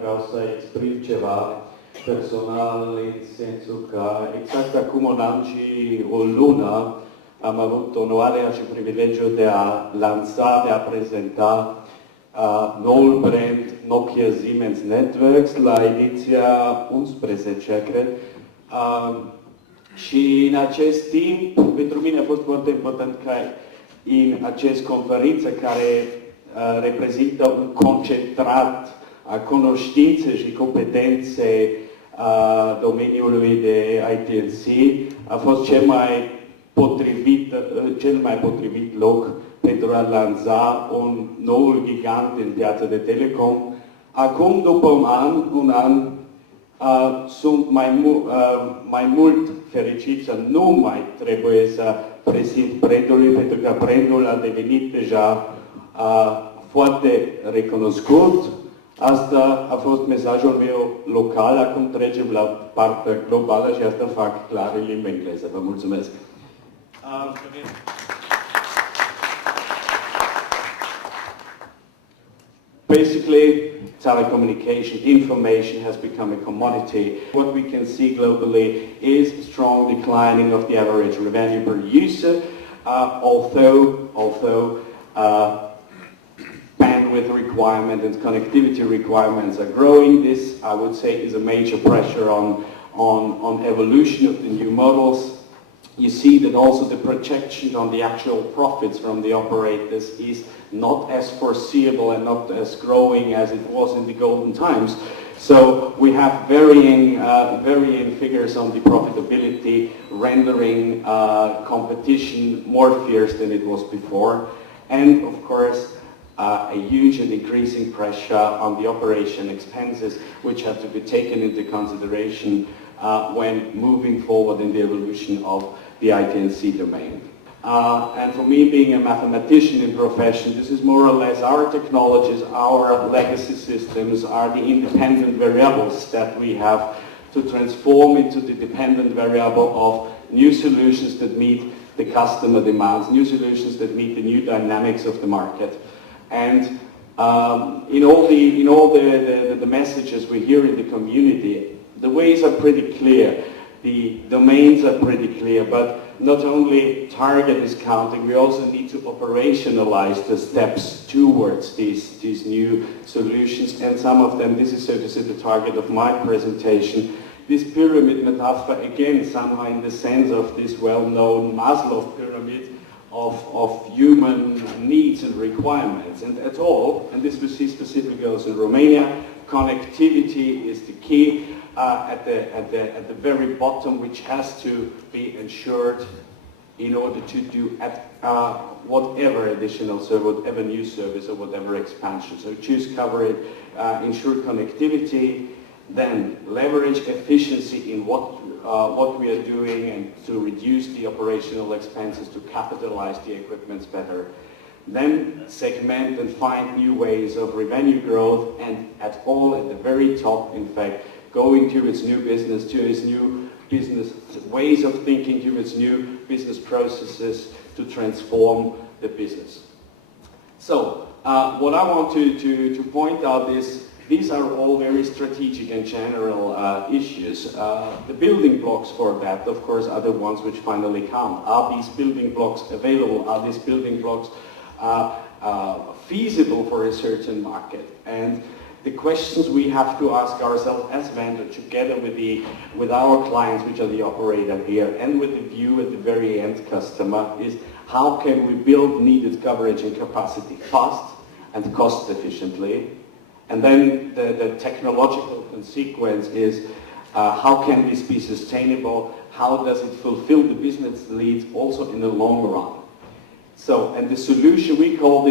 Vreau să exprim ceva personal, în sensul că exact acum un an și o lună am avut onoarea și privilegiul de a lansa, de a prezenta noul brand Nokia Siemens Networks la ediția 11, cred. Și în acest timp, pentru mine a fost foarte important ca în acest conferință care reprezintă un concentrat a cunoștințe și competențe domeniului de ITNC, a fost cel mai potrivit loc pentru a lansa un nou gigant în piața de telecom. Acum, după un an, sunt mai mult fericit să nu mai trebuie să prezint brandului, pentru că brandul a devenit deja foarte recunoscut. Asta a fost mesajul meu local, acum trecem la partea globală și asta fac clar în limba engleză. Vă mulțumesc! Basically, telecommunication, information has become a commodity. What we can see globally is strong declining of the average revenue per user, although bandwidth requirement and connectivity requirements are growing. This, I would say, is a major pressure on evolution of the new models. You see that also the projection on the actual profits from the operators is not as foreseeable and not as growing as it was in the golden times. So we have varying figures on the profitability, rendering competition more fierce than it was before. And of course, a huge and increasing pressure on the operation expenses, which have to be taken into consideration when moving forward in the evolution of the ITNC domain. And for me, being a mathematician in profession, this is more or less our technologies, our legacy systems are the independent variables that we have to transform into the dependent variable of new solutions that meet the customer demands, new solutions that meet the new dynamics of the market. And in all the messages we hear in the community, the ways are pretty clear, the domains are pretty clear, but not only target is counting, we also need to operationalize the steps towards these new solutions, and some of them, this is so to say the target of my presentation, this pyramid metaphor, again, somehow in the sense of this well-known Maslow pyramid, of human needs and requirements. And at all, and this we see specifically also in Romania, connectivity is the key at the very bottom, which has to be ensured in order to do whatever additional service, whatever new service or whatever expansion. So choose coverage, ensure connectivity, then leverage efficiency in what we are doing and to reduce the operational expenses, to capitalize the equipments better. Then segment and find new ways of revenue growth, and at the very top, in fact, going to its new business, to its new business ways of thinking, to its new business processes to transform the business. So what I want to point out is these are all very strategic and general issues. The building blocks for that, of course, are the ones which finally count. Are these building blocks available? Are these building blocks feasible for a certain market? And the questions we have to ask ourselves as vendor, together with our clients, which are the operator here, and with the view at the very end customer, is how can we build needed coverage and capacity fast and cost efficiently? And then the technological consequence is how can this be sustainable? How does it fulfill the business needs also in the long run? So, and the solution, we call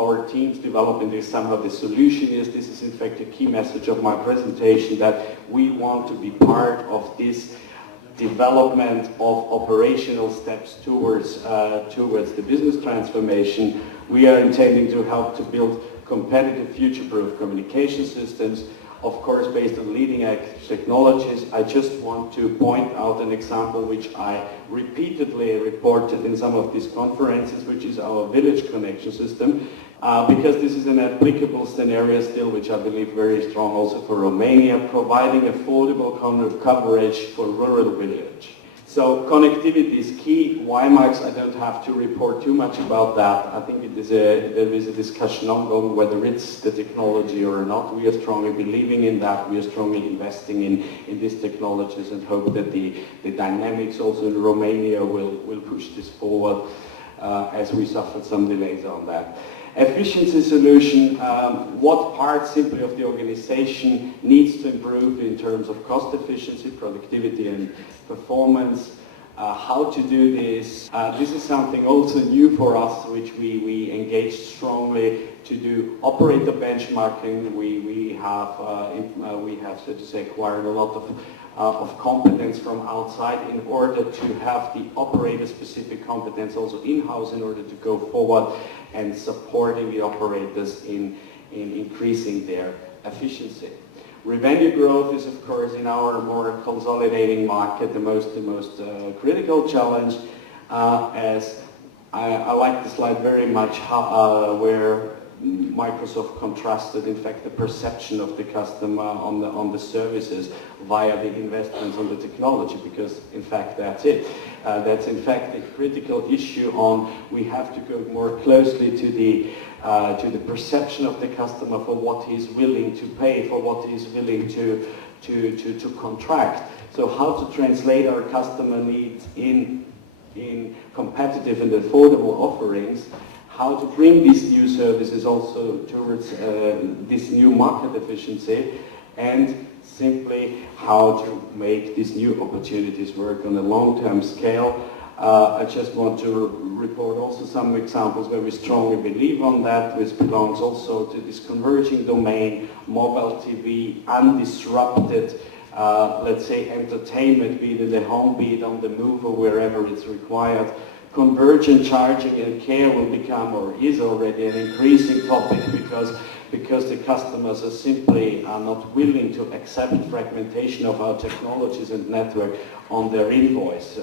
our teams developing this somehow, the solution is, this is in fact a key message of my presentation, that we want to be part of this development of operational steps towards the business transformation. We are intending to help to build competitive future-proof communication systems, of course based on leading-edge technologies. I just want to point out an example which I repeatedly reported in some of these conferences, which is our village connection system. because this is an applicable scenario still, which I believe very strong also for Romania, providing affordable coverage for rural village. So connectivity is key. WiMAX, I don't have to report too much about that. I think there is a discussion ongoing whether it's the technology or not. We are strongly believing in that. We are strongly investing in these technologies and hope that the dynamics also in Romania will push this forward as we suffered some delays on that. Efficiency solution, what part simply of the organization needs to improve in terms of cost efficiency, productivity and performance, how to do this. This is something also new for us, which we engaged strongly to do operator benchmarking. We have, so to say, acquired a lot of competence from outside in order to have the operator-specific competence also in-house in order to go forward and supporting the operators in increasing their efficiency. Revenue growth is, of course, in our more consolidating market the most critical challenge. As I like the slide very much, where Microsoft contrasted, in fact, the perception of the customer on the services via the investments on the technology, because, in fact, that's it. That's, in fact, a critical issue on we have to go more closely to the perception of the customer for what he's willing to pay, for what he's willing to contract. So how to translate our customer needs in competitive and affordable offerings, how to bring these new services also towards this new market efficiency, and simply how to make these new opportunities work on a long-term scale. I just want to report also some examples where we strongly believe on that, which belongs also to this converging domain, mobile TV, undisrupted, let's say, entertainment, be it in the home, be it on the move or wherever it's required. Convergent charging and care will become, or is already, an increasing topic because the customers are simply not willing to accept fragmentation of our technologies and network on their invoice.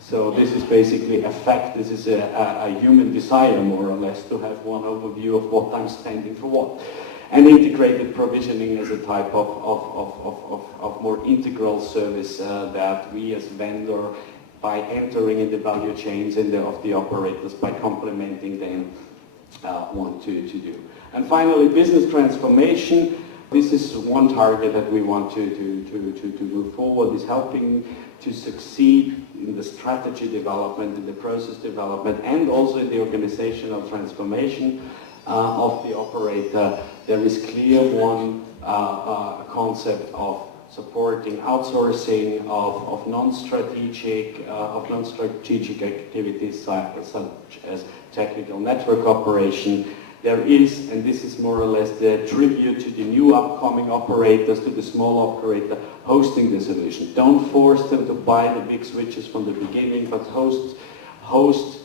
So this is basically a fact. This is a human desire, more or less, to have one overview of what I'm spending for what. And integrated provisioning as a type of more integral service that we as vendor, by entering in the value chains of the operators, by complementing them, want to do. And finally, business transformation. This is one target that we want to move forward, is helping to succeed in the strategy development, in the process development, and also in the organizational transformation of the operator. There is clear one concept of supporting outsourcing of non-strategic activities such as technical network operation. There is, and this is more or less the tribute to the new upcoming operators, to the small operator, hosting the solution. Don't force them to buy the big switches from the beginning, but host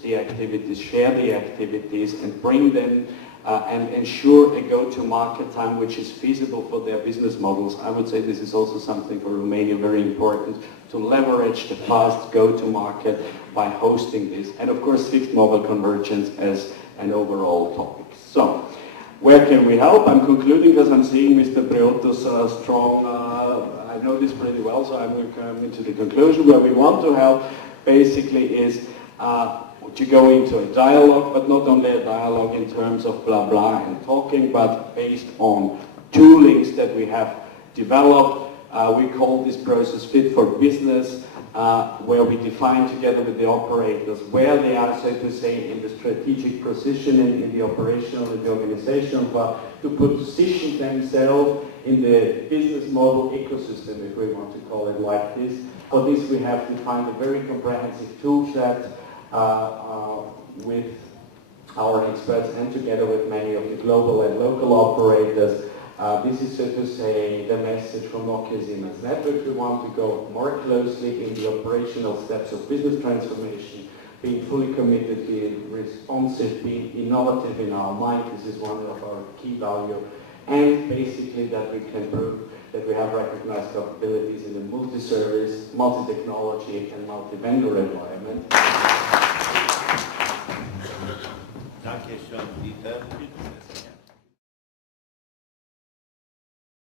the activities, share the activities, and bring them and ensure a go-to-market time which is feasible for their business models. I would say this is also something for Romania very important, to leverage the fast go-to-market by hosting this. And of course, fixed mobile convergence as an overall topic. So, where can we help? I'm concluding because I'm seeing Mr. Briotto's strong, I know this pretty well, so I'm going to come into the conclusion. Where we want to help basically is to go into a dialogue, but not only a dialogue in terms of blah blah and talking, but based on toolings that we have developed. We call this process Fit for Business, where we define together with the operators where they are, so to say, in the strategic positioning, in the operational and the organizational part, to position themselves in the business model ecosystem, if we want to call it like this. For this we have defined a very comprehensive tool set with our experts and together with many of the global and local operators. This is, so to say, the message from Nokia Siemens Network. We want to go more closely in the operational steps of business transformation, being fully committed, being responsive, being innovative in our mind. This is one of our key values. And basically that we can prove that we have recognized capabilities in a multi-service, multi-technology and multi-vendor environment. La question d'interpret.